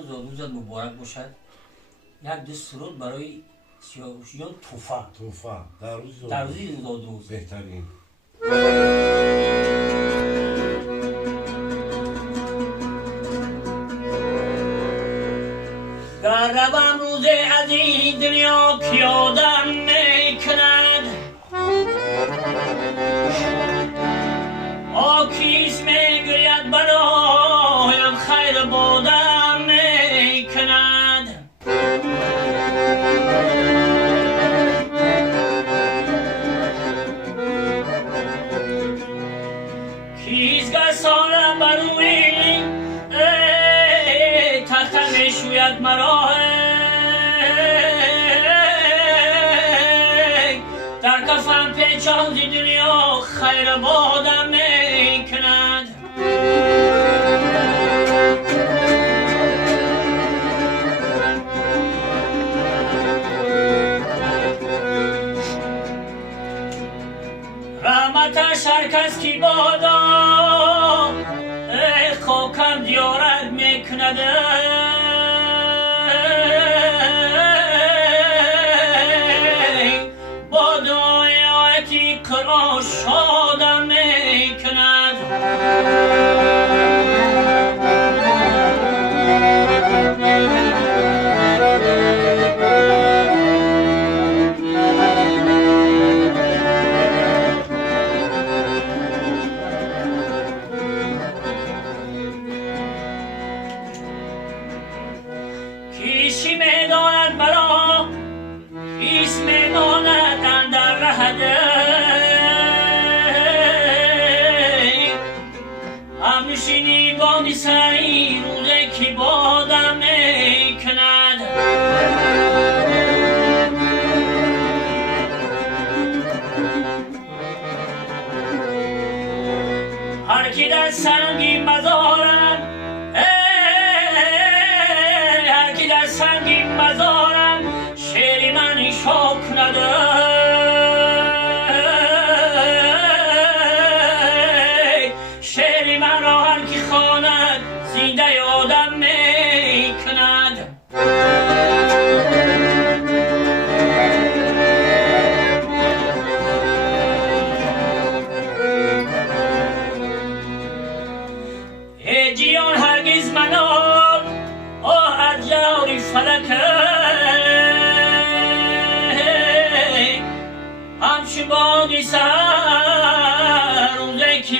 سیاوشان زادروزت مبارک باشد. یک دست سرود برای سیاوشیان توفا در روز زادروز بهترین. گر روم روز از این دنیا که یادم میکند، آکیس میگوید برایم خیر بادم میکند. کیزگر سالم بروی تخت میشوید مرا، در کفم پیچان زی دنیا خیر بادم میکند. رحمتش هر کس کی بادا خاکم دیارت میکند. با دعایتی قرآن شادم میکند. کیشی میداند مرا، کیش میداند اندر رهده، همنشینی بانی سری روزه که بادم میکند. هر کی در سنگی مزارم، هر کی در سنگی مزارم شعر من شوق نداره. شعر من را هر کی خواند زنده یادم میکند. ای جیان هرگز منال از جوری فلک، همچون بادی سر روزه که